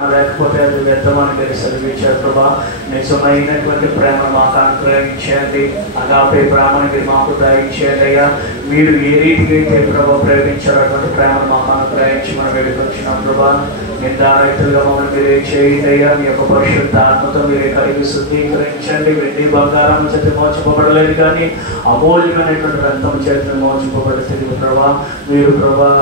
లేకపోతే అది వ్యర్థమానికి సెలవిచ్చారు ప్రభా. నిజమైనటువంటి ప్రేమ మాకు అనుగ్రహించండి. అగాపే ప్రేమని మాకు దయచేయండి అయ్యా. మీరు ఏ రీతిగా అయితే ప్రభా ప్రేమించారు అటువంటి ప్రేమను మాకు అనుగ్రహించి మనం వెళ్ళికొచ్చినాం ప్రభా. నిందారైతులుగా మమ్మల్ని మీరే చేయండి అయ్యా. మీ యొక్క పరిశుద్ధ ఆత్మతో మీరే కలిగి శుద్ధీకరించండి. వెండి బంగారం చేత మోచపబడలేదు కానీ అమూల్యమైనటువంటి రక్తం చేత మోచపబడుతుంది ప్రభా. మీరు ప్రభా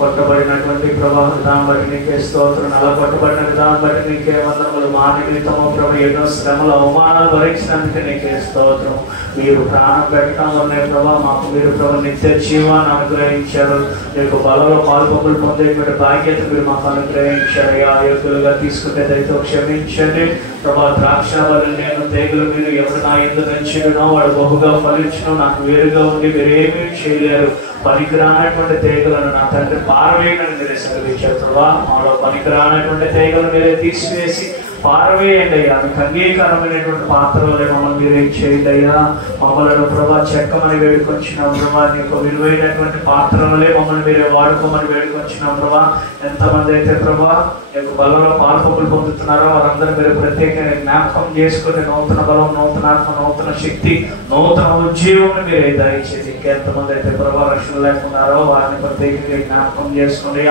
కొట్టబడినటువంటి ప్రభా విధానం బట్టి నీకే స్తోత్రం. అలా కొట్టబడిన విధానం బట్టి నీకే వందనములు. మా నిమిత్తము ప్రభు ఎన్నో శ్రమలు అవమానాలు భరించినందుకు నీకే స్తోత్రం. మీరు ప్రాణం పెట్టడం వల్లే ప్రభా మాకు మీరు ప్రభు నిత్య జీవాన్ని అనుగ్రహించారు. మీకు బలలో పాల్పొంగులు పొందేటువంటి బాధ్యత మీరు మాకు అనుగ్రహించారు. యోగ్యులుగా తీసుకుంటే దయతో క్షమించండి ప్రభా. ద్రాక్షావళి నేను తీగలు మీరు ఎవరు నా ఎందుకు నచ్చినో వాడు బహుగా ఫలించను. నాకు వేరుగా ఉండి మీరేమీ చేయలేరు. పనికిరానటువంటి తీగలను నా తండ్రి పారవేయనని మీరే సెలవిచ్చారు ప్రభా. మాలో పనికిరానటువంటి తీగలను మీరే తీసివేసి పారవేయండి అయ్యా. మీకు అంగీకారమైనటువంటి పాత్రలే మమ్మల్ని మీరే చేయండి అయ్యా. మమ్మల్ని ప్రభా చెక్కమని వేడుకొచ్చినాం ప్రభా. నీ యొక్క విలువైనటువంటి పాత్రలే మమ్మల్ని మీరే వాడుకోమని వేడుకొచ్చినాం ప్రభా. ఎంతమంది అయితే ప్రభా యొక్క బలంలో పాల్పొంగులు పొందుతున్నారో వారందరూ మీరు ప్రత్యేకంగా జ్ఞాపకం చేసుకుని నూతన బలం, నూతన ఆత్మ, నూతన శక్తి, నూతన ఉద్యోగం మీరే దయచేసి. ఇంకెంతమంది అయితే ప్రభా రక్షణ లేకున్నారో వారిని ప్రత్యేకంగా జ్ఞాపకం చేసుకుని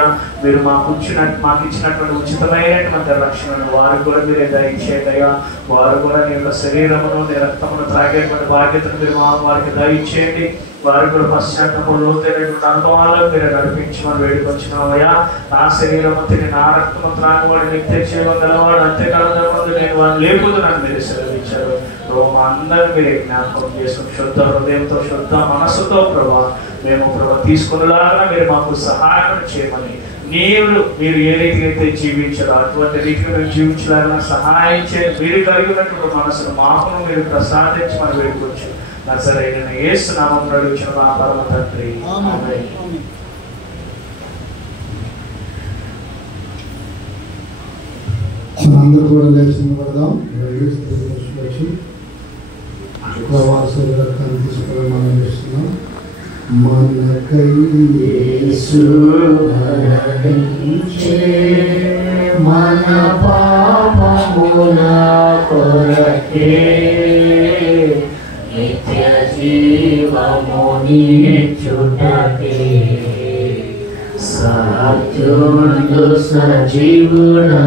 మీరు మాకు ఇచ్చినటువంటి ఉచితమైనటువంటి రక్షణను వారు కూడా మీరే దయచేయండి అయ్యా. వారు కూడా నీ యొక్క శరీరమును నీ రక్తమును త్రాగేటువంటి బాధ్యతను మీరు వారికి దయచేయండి. వారు కూడా పశ్చాత్తాపం లోతైనటువంటి అనుభవాలను మీరు నడిపించమని వేడుకొచ్చినామయ్యా. నా శరీరము తిని నా రక్తము త్రాగవాడు నిత్య జీవం గలవాడు, అంత్యకాలం ముందు నేను వాడిని లేపుతున్నాను మీరు సెలవిచ్చారు. మా అందరూ మీరే జ్ఞాపకం చేసుకుని శుద్ధ హృదయంతో శుద్ధ మనస్సుతో ప్రభా మేము ప్రభా తీసుకునేలాగా మీరు మాకు సహాయం చేయమని మీరు ఏ రీతిగా అయితే జీవించారో అటువంటి రీతిగా మేము జీవించాలన్నా సహాయం చేయండి. మీరు కలిగినటువంటి మనసును మాకును మీరు ప్రసాదించి మనం వేడుకోవచ్చు. నజరేయుడైన యేసు నామమున అడుగుచున్న మా పరమ తండ్రి, ఆమేన్. అందరూ కూడా లేచి నిలబడదాం. వారసుల రక్తాన్ని తీసుకుని మనం చేస్తున్నాం. మనకై యేసు మరణించే మన పాపముల కొరకే నిత్య జీవమునిచ్చుటకే సత్యుడు సజీవుడాయే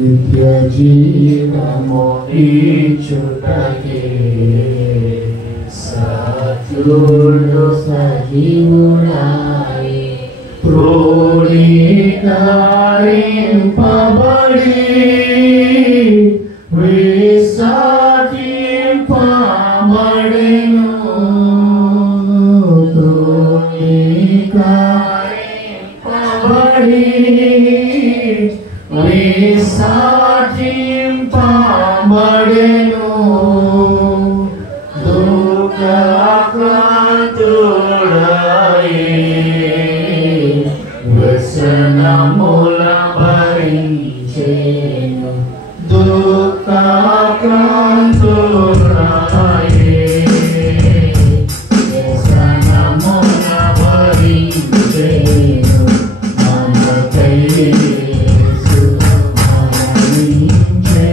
నిత్య జీవమునిచ్చుటకే సత్యుడు సజీవుడాయే క్రోడీకరింపబడి విసర్జింపబడెను. క్రోడీకరింపబడి విసర్జింపబడెను. వ్యసనముల భరించెను. దుఃఖాక్రాంతురాయే వ్యసనముల భరించెను. మనకై యేసు మరణించెను.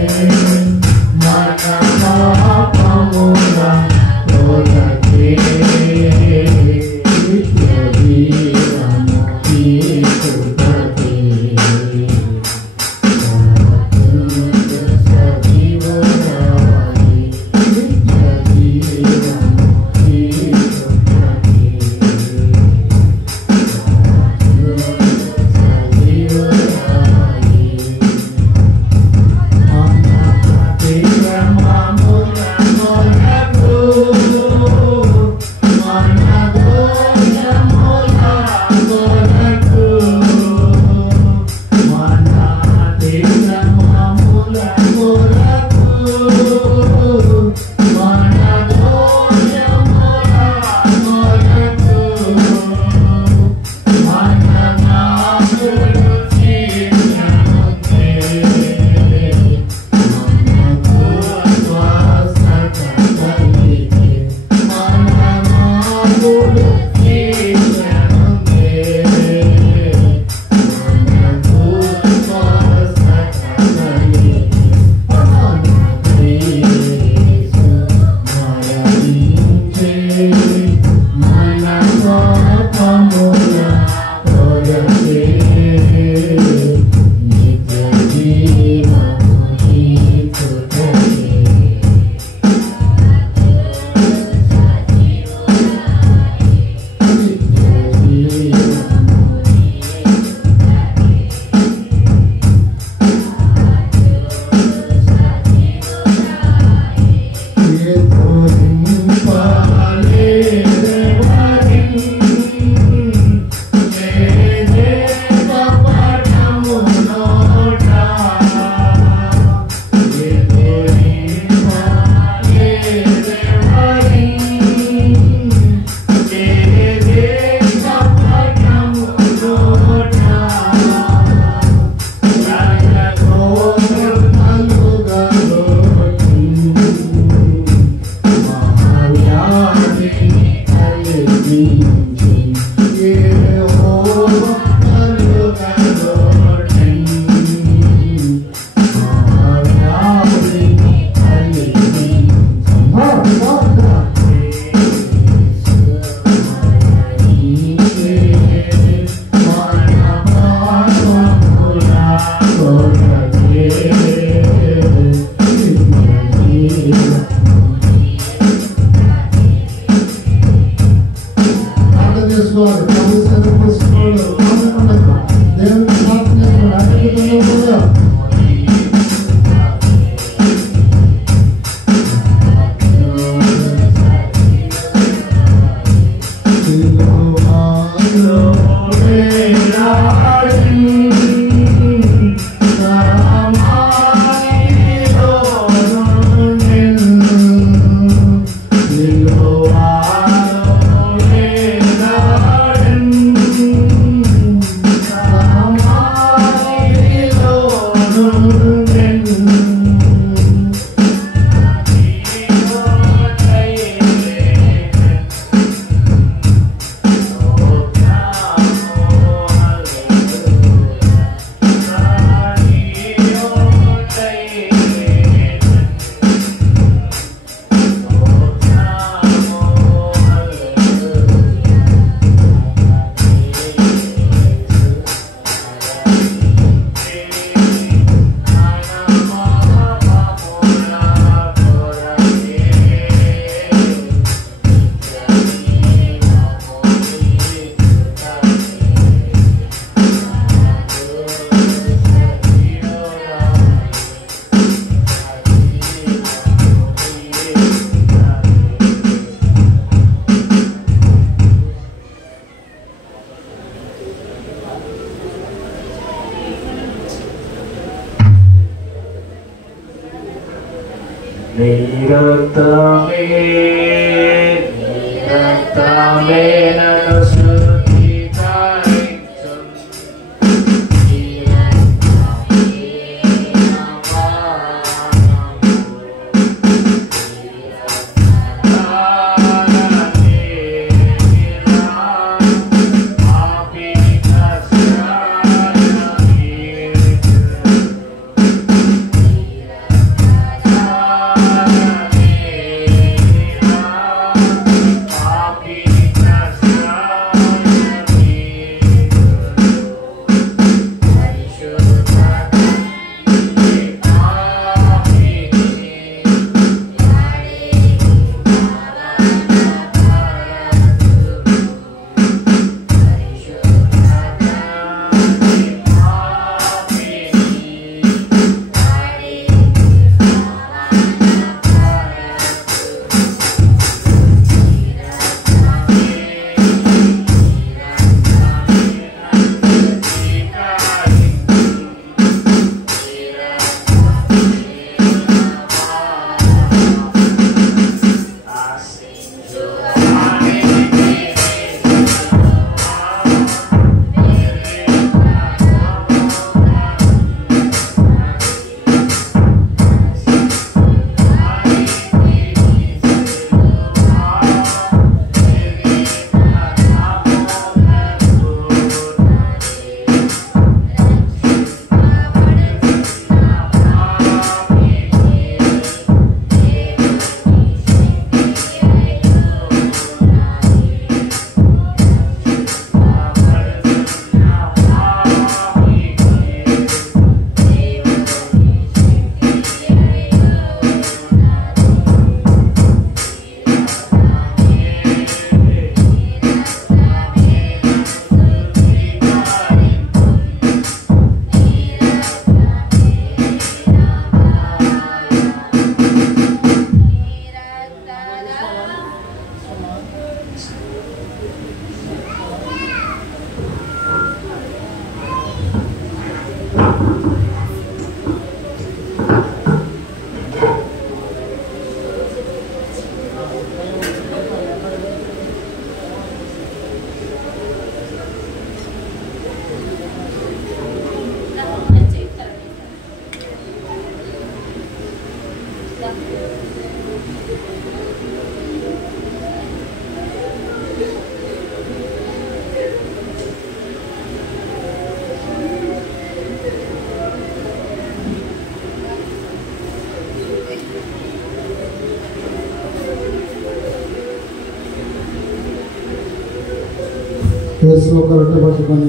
కేసులో కరెక్ట్ పట్టుకొని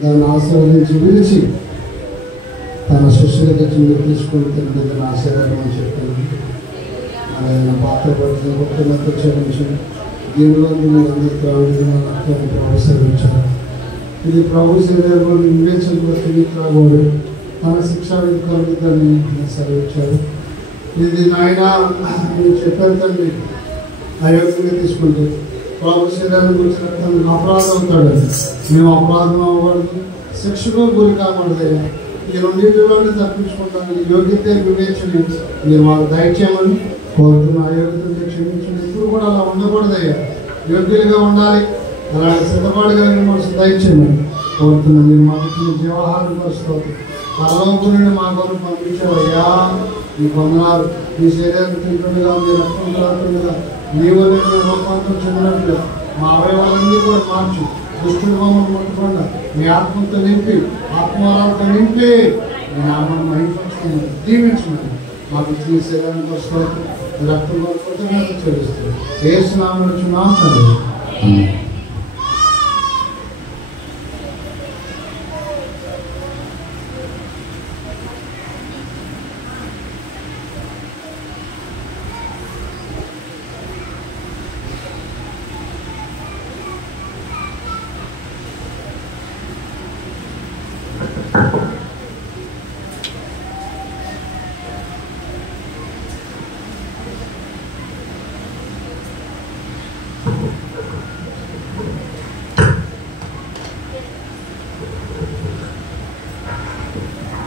దాన్ని ఆశీర్వదించి విడిచి తన శిష్యులకి మీరు తీసుకొని తినడం దాన్ని ఆశీర్వాదం అని చెప్పింది. ఆయన పాత్ర పట్టిన గొప్ప క్షమించి దీనిలో మీరు అందరికీ రక్తాన్ని ప్రవేశించారు. ఇది ప్రభు శరీరంలో వివేచనలో తిరిగిరాబోడు తన శిక్షా విధికారులు దాన్ని సెలవిచ్చాడు. ఇది నాయన నేను చెప్పాను తండ్రి, అయోగ్యంగా తీసుకుంటే ప్రభు శరీరాన్ని గురించి తను అపరాధం అవుతాడు. మేము అపరాధం అవ్వకూడదు, శిక్షకు గురి కాకూడదు. ఈ రెండింటిలోనే తప్పించుకుంటాను. యోగ్యత వివేచన మీరు మాకు దయచేయమని కోరుతున్న అయోగ్యత క్షమించండి. ఇప్పుడు కూడా అలా ఉండకూడదయ్యా, యోగ్యులుగా ఉండాలి. అలాగే సిద్ధపడగలిగిన మనసు దయచేయమని కోరుతున్నాం. మీరు మాకు జీవాహారం పరుస్తుంది పరలోకం నుండి మా కొరకు పంపించారయ్యా. మీ పొందనాలు. మీ శరీరాన్ని తింటుండగా, మీ రక్తం తాగుతుండగా మీ వల్ల రూపాంతరం చెందినట్లు మా అవయవాలన్నీ కూడా మార్చి దుష్టుడు మమ్మల్ని ముట్టకుండా మీ ఆత్మతో నింపి ఆత్మవరాలతో నింపి మీ నామాన్ని మహించుకోమని దీవించమని మాకు ఇచ్చిన శరీరాన్ని పరుస్తుంది రక్తం కొరకు చెల్లిస్తుంది. యేసు నామమున వచ్చున్నాం తండ్రి.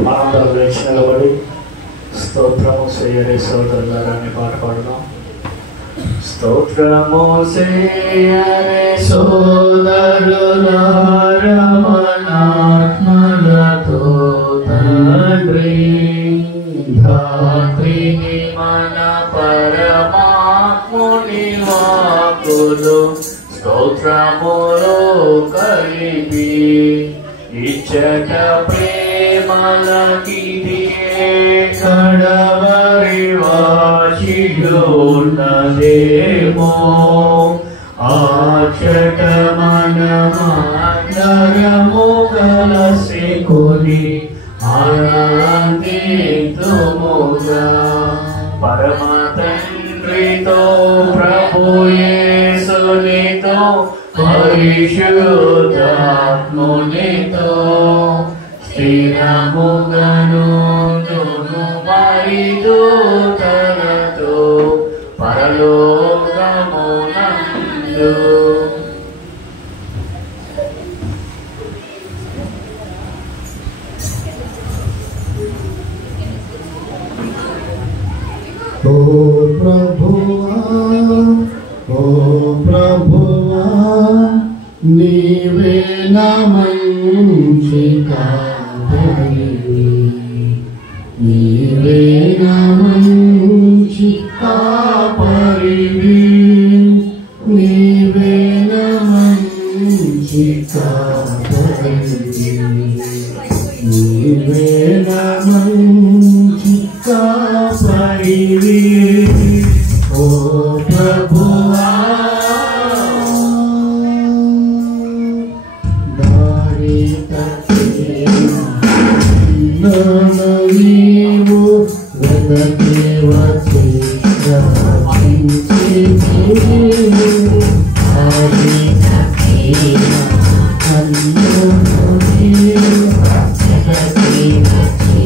మనందరం లేచి నిలబడి స్తోత్రము చేయరే సోదరులారాన్ని పాట పాడదాం. స్తోత్రము చేయరే సోదరులారా మనాత్మలతో తండ్రి ధాత్రిని మన పరమాత్ముని వాక్కులు స్తోత్రములో కలిపి ఇచ్చట ప్రేమలకిదియే కడవరి వాచియున్నదేమో ఆచట మనమందరము కలసి కొని ఆనందితుముగా పరమ తండ్రితో ప్రభు యేసునితో పరిశుద్ధాత్మునితో స్థిరముగను పరిదూతలతో పరలోకమునందు ఓ ప్రభువా నీవే నా మంచి కాపరివి, నీవే నా మంచి కాపరివి, నీవే నా మంచి కాపరివి, నీవే నా మంచి కాపరివి. ఓ ప్రభువా దారి తప్పిన నీవు వెదకి వచ్చి రక్షించి దారి తప్పిన నన్ను వెదకి వచ్చి రక్షించి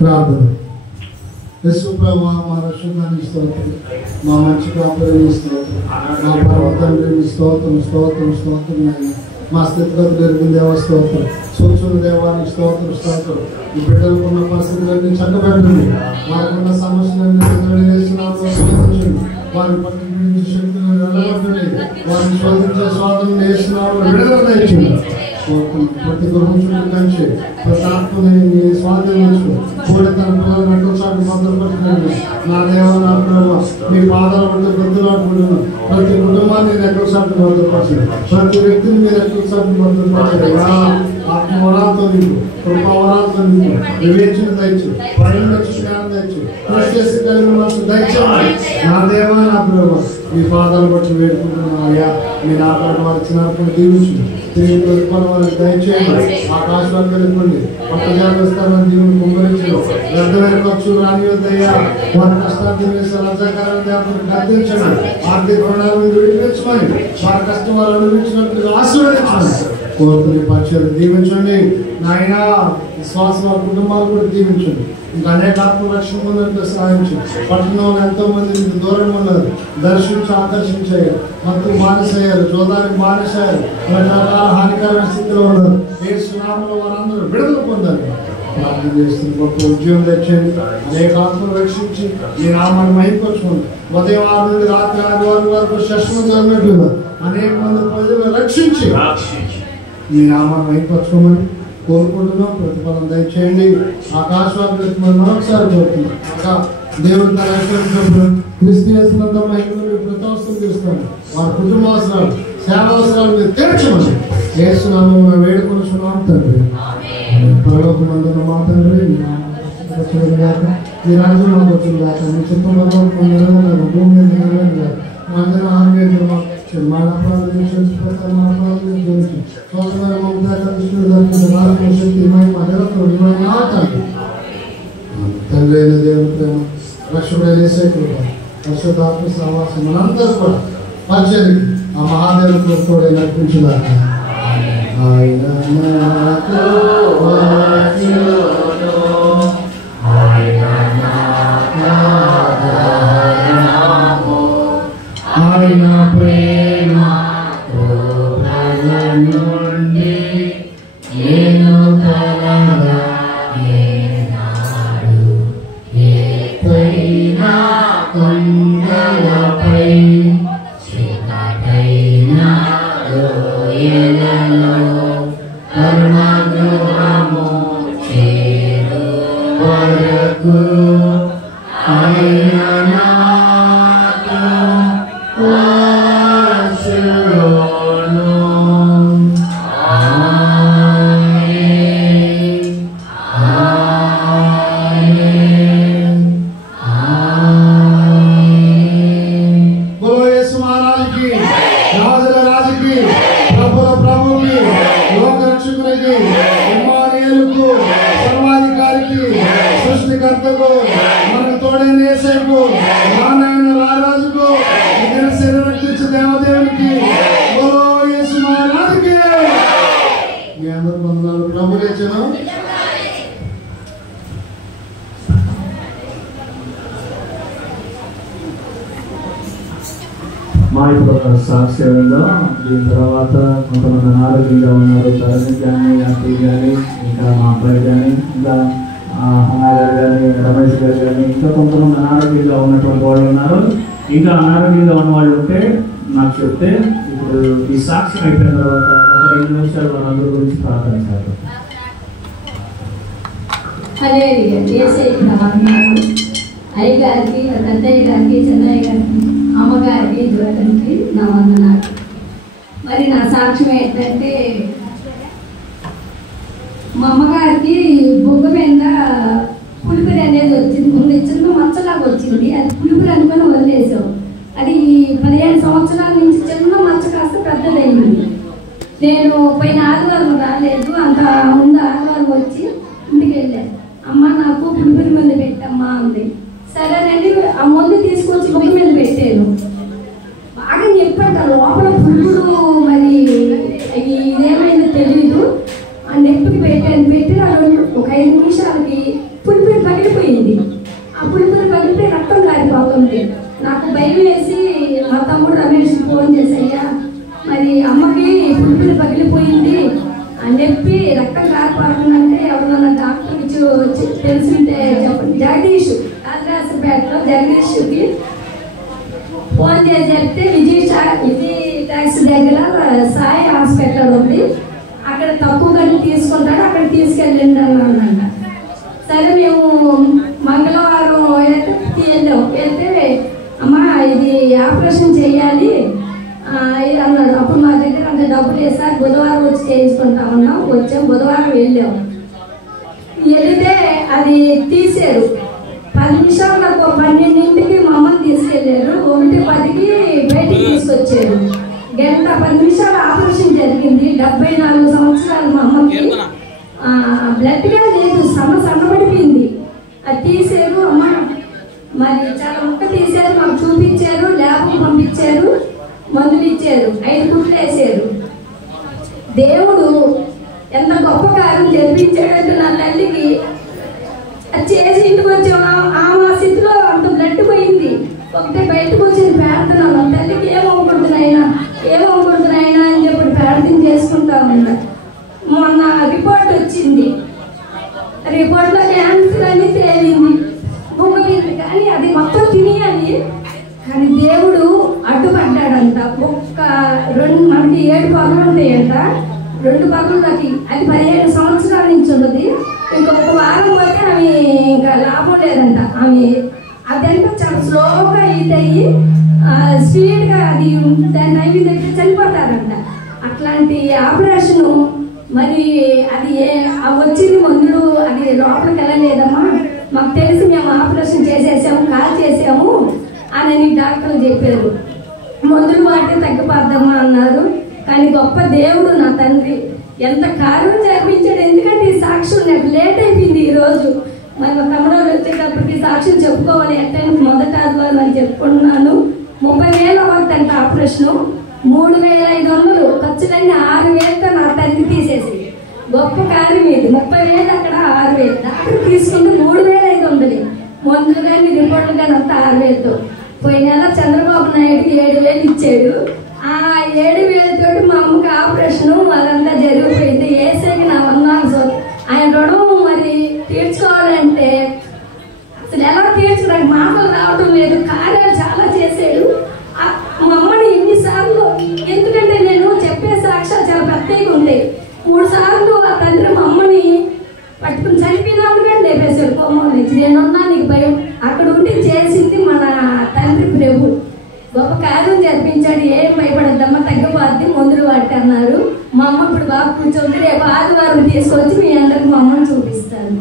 ప్రార్థన. యేసు ప్రభువా, మా రక్షకుని స్తోత్రం, మా మంచి కాపురిని స్తోత్రం, మా పరమ తండ్రిని స్తోత్రం స్తోత్రం స్తోత్రం నాయన. మా స్థితిగతులు ఎరిగిన దేవ స్తోత్రం, సూచన దేవానికి స్తోత్రం స్తోత్రం. ఈ బిడ్డలకు ఉన్న పరిస్థితులన్నీ చక్కబెట్టండి, వారికి ఉన్న సమస్యలన్నీ వేస్తున్నాము స్వీకరించండి, వారి పట్ల శక్తులను నిలబెట్టండి, వారిని శోధించే స్వాతంత్రం వేస్తున్నాము విడుదల తెచ్చండి. ప్రతి గృహం కంచి ప్రతి ఆత్మని నీ స్వాధీనించు, కూడా తన పిల్లల నటుసారి భద్రపరచండి. నా దేవ నా ప్రభావ మీ పాదాల పట్ల వృద్ధులాడుకుంటున్నాను. ప్రతి కుటుంబాన్ని నెక్కసారి భద్రపరచండి, ప్రతి వ్యక్తిని మీరు నెక్కసారి భద్రపరచండి. ఆత్మవరాలతో నీకు, కృపావరాలతో నీకు, వివేచన దయచు, భయం వచ్చి జ్ఞానం దయచు, కృషి కలిగిన మనసు దయచేయండి. నా దేవ నా ప్రభావ మీ పాదాలు బట్టి వేడుకుంటున్నాను. అయ్యా మీ నాటాడు వారి చిన్నప్పుడు దీవించు, తిరిగి ప్రతిఫలం వారికి దయచేయండి. ఆకాశాలు వెళ్ళిపోండి, కొత్త జాగ్రత్తలను దీవుని కుమ్మరించు, వ్యర్థమైన ఖర్చులు రానివద్దయ్యా. వారి కష్టాన్ని వేసే లజ్జాకరణ దేవతను గద్దించండి, ఆర్థిక రుణాలను విడిపించమని, వారి కష్టం వారు అనుభవించినట్లుగా ఆశీర్వదించండి. కోరుకునే పక్షులు దీవించండి నాయన. విశ్వాస కుటుంబాలు కూడా దీవించండి. ఇంకా అనేక ఆత్మరక్షణ పొందంటే సహాయించు. పట్టణంలో ఎంతో మంది మీకు దూరం ఉన్నారు, దర్శించి ఆకర్షించారు, మొత్తం బానిసయ్యారు, జోదానికి బానిసయ్యారు, రకరకాల హానికరమైన స్థితిలో ఉన్నారు. ఏ సునామంలో వారందరూ విడుదల పొందారు. ప్రార్థన చేస్తుంది, గొప్ప ఉద్యోగం తెచ్చండి, అనేక ఆత్మలు రక్షించి ఈ నామాన్ని మహిమపరచుకోండి. ఉదయం 6 నుండి రాత్రి 6 వరకు సెషన్లు జరిగినట్లుగా అనేక మంది ప్రజలు రక్షించి మీ నామాన్ని మహిమపరచుకోమని కోరుకుంటున్నాం. ప్రతిఫలం దయచేయండి. ఆకాశాలు మరొకసారి కోరుతున్నాం. దేవుడు తన క్రిస్టియన్స్లంతా మహిళలు ప్రతవసరం తీరుస్తాను. వారి కుటుంబ అవసరాలు, సేవ అవసరాలు మీరు తీర్చమని యేసునామమున మేము వేడుకొనుచున్నాం తండ్రి. పరలోకమందున్న మా తండ్రి, మీ రాజ్యం మాకు వచ్చింది కాక, మీ చిత్తం భూమి మీద నెరవేరుగాక. మా అందరూ ఆరోగ్యం మాకు మా అపరాధం చేసి మా అపరాధం గురించి స్వతమైన శక్తి తండ్రి అయిన దేవుని ప్రేమ, రక్షకుడైన యేసు కృప, పరిశుద్ధాత్మ సహవాసం మనందరూ కూడా పరిచయం ఆ మహాదేవుని కూడా నడిపించుగాక. ఆయన వరకు ఆయన నాతో వాసులోను. ఆమేన్, ఆమేన్, ఆమేన్. బోలో యేసు మహారాజుకి, రాజుల రాజుకి, ప్రభుల ప్రభువుకి, లోక రక్షకునికి, ఇమ్మానుయేలుకు, సర్వాధికారికి, సృష్టికర్తకు, మనకు తోడైన యేసయ్యకు, రానైన రారాజుకు, ఈ దిన శరీరక్తించే దేవదేవునికి, బోలో యేసు మహారాజుకి. మీ అందరూ వందనాలు. ప్రభు లేచెను. మా ఇప్పుడు సాక్ష్యంలో దీని తర్వాత కొంతమంది అనారోగ్యంగా ఉన్నారు. తరణి కానీ, అతి కానీ, ఇంకా మా అబ్బాయి కానీ, ఇంకా హన్నా గారు కానీ, రమేష్ గారు కానీ, ఇంకా కొంతమంది అనారోగ్యంగా ఉన్నటువంటి వాళ్ళు ఉన్నారు. ఇంకా అనారోగ్యంగా ఉన్న వాళ్ళు ఉంటే నాకు చెప్తే ఇప్పుడు ఈ సాక్ష్యం అయిపోయిన తర్వాత ఒక 2 నిమిషాలు వాళ్ళందరి గురించి ప్రార్థించారు. హల్లెలూయా. యేసయ్యకి వందనాలు. అయ్యగారికి, పెద్దయ్య గారికి, చిన్నయ్య గారికి, అమ్మగారికి, జ్యోతికి నా వందనాలు. మరి నా సాక్ష్యం ఏంటంటే, మా అమ్మగారికి బొగ్గు మీద పులిపిరి అనేది వచ్చింది. ముందు చిన్న మచ్చలాగా వచ్చింది. అది పులిపిరి అనుకుని వదిలేసాం. అది 15 సంవత్సరాల నుంచి చిన్న మచ్చ కాస్త పెద్దదయ్యింది. నేను పోయిన ఆదివారం రాలేదు. అంత ముందు ఆదివారం వచ్చి ఇంటికి వెళ్ళాను. అమ్మ నాకు పులిపిరి మీద పెట్టమ్మా అంది. సరేనండి, ఆ మందు తీసుకొచ్చి బొగ్గు మీద పెట్టాను. బాగా చెప్పంట లోపల పులుపుడు మరి ఇదేమైందో తెలీదు. ఆ నెప్పుకి పెట్టాను. పెట్టి ఒక 5 నిమిషాలకి పులిపిరి పగిలిపోయింది. ఆ పులిపిరి పగిలిపోయి రక్తం కారిపోతుంది. నాకు భయం వేసి మా తమ్ముడు రమేష్కి ఫోన్ చేసయ్యా, మరి అమ్మకి పులిపిరి పగిలిపోయింది, ఆ నొప్పి రక్తం కారిపోతుందంటే ఎవరన్నా డాక్టర్ తెలిసింటే చెప్పండి. జగదీష్ కాళరాజపేటలో జగదీష్కి ఫోన్ చేసి చెప్తే విజయ్ ట్యాక్స్ దగ్గర సాయి హాస్పిటల్ ఉంది, అక్కడ తక్కువ గంటలు తీసుకుంటాడు, అక్కడ తీసుకెళ్ళండి అన్నాడంట. సరే మేము మంగళవారం వెళ్ళాం. వెళ్తే అమ్మా ఇది ఆపరేషన్ చేయాలి ఇది అన్నాడు. అప్పుడు మా దగ్గర అంత డబ్బులు వేసారు. బుధవారం వచ్చి చేయించుకుంటామన్నాం. వచ్చాం. బుధవారం వెళ్ళాం. వెళితే అది తీసారు. 10 నిమిషాలు నాకు 12ంటికి మా అమ్మని తీసుకెళ్ళారు. 1:10కి బయటికి తీసుకొచ్చారు. గంట 10 నిమిషాలు ఆపరేషన్ జరిగింది. 74 సంవత్సరాలు మా అమ్మకి. బ్లడ్గా లేదు, సన్నబడిపోయింది. అది తీసారు. అమ్మ మరి చాలా ముక్క తీసారు. మాకు చూపించారు. ల్యాబ్కి పంపించారు. మందులు ఇచ్చారు. 5 కుట్లు వేసారు. దేవుడు ఎంత గొప్ప కార్యం జరిపించాడంటే నా తల్లికి అది చేసి ఇంటికి వచ్చాము. ఆ స్థితిలో అంత బ్లడ్ పోయింది. ఒకటే బయటకు వచ్చింది. ప్రార్థన తల్లికి ఏమవుకుంటున్నాయినా అని చెప్పి ప్రార్థన చేసుకుంటా ఉన్నా. మొన్న రిపోర్ట్ వచ్చింది. రిపోర్ట్లో క్యాన్సర్ అని తేలింది. బొమ్మగింది. కానీ అది మొత్తం తినేయాలి. కానీ దేవుడు అడ్డుపడ్డాడంట. మనకి 7 పగులు ఉంటాయంట. 2 పగులు నాకు అది 15 సంవత్సరాల నుంచి ఉన్నది. ఇంకొక వారం పోతే ఆమె ఇంకా లాభం లేదంట. ఆమె అదంతా చాలా స్లోగా ఇదయ్యి స్పీడ్గా అది దాన్ని అవి దగ్గర చనిపోతారంట. అట్లాంటి ఆపరేషను మరి అది వచ్చింది మందులు అది లోపలికి వెళ్ళలేదమ్మా, మాకు తెలిసి మేము ఆపరేషన్ చేసేసాము, కాల్ చేసాము అని డాక్టర్లు చెప్పారు. మందులు వాడితే తగ్గిపోద్దమ్మా అన్నారు. కానీ గొప్ప దేవుడు నా తండ్రి ఎంత కార్యం జరిపించాడు. ఎందుకంటే ఈ సాక్ష్యం నాకు లేట్ అయిపోయింది. ఈరోజు మరి మా తమ్ముడు వచ్చేటప్పటికి సాక్ష్యం చెప్పుకోవాలి. ఎట్టయినా మొదట ఆదివారం అని చెప్పుకుంటున్నాను. 30,000 అవుతుందంట ఆపరేషను. 3,500 ఖర్చులైన 6,000తో నా తండ్రి తీసేసి గొప్ప కార్యం ఇది. 30,000 అక్కడ 6,000 డాక్టర్ తీసుకుంటే 3,500 మందులు కానీ రిపోర్ట్లు కానీ అంతా 6,000తో. పోయిన నెల చంద్రబాబు నాయుడుకి 7,000 ఇచ్చాడు. ఆ 7,000 మా అమ్మకి ఆపరేషన్ అదంతా జరిగిపోయింది. ఏసైకి నా వందనాలు. ఆయన రుణం మరి తీర్చుకోవాలంటే అసలు ఎలా తీర్చడానికి మాటలు రావడం లేదు. కార్యాలు చాలా చేశాడు. మా అమ్మని ఇన్నిసార్లు, ఎందుకంటే నేను చెప్పే సాక్ష్యాలు చాలా పెద్దగా ఉంటాయి. 3 సార్లు ఆ తండ్రి మా అమ్మని పట్టుకుని చనిపోయినప్పుడు కానీ లేపేశాడు. నీకు భయం? అక్కడ ఉండి చేసింది మన తండ్రి ప్రభు. గొప్ప కార్యం జరిపించాడు. ఏం భయపడద్దమ్మా, తగ్గిపోద్ది, మందులు వాటి అన్నారు. మా అమ్మ ఇప్పుడు బాగా కూర్చోండి, రేపు ఆదివారం తీసుకొచ్చి మీ అందరికి మా అమ్మని చూపిస్తాను.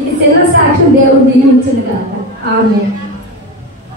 ఇది చిన్న సాక్ష్యం దేవుడు దీవించింది కాక. ఆమె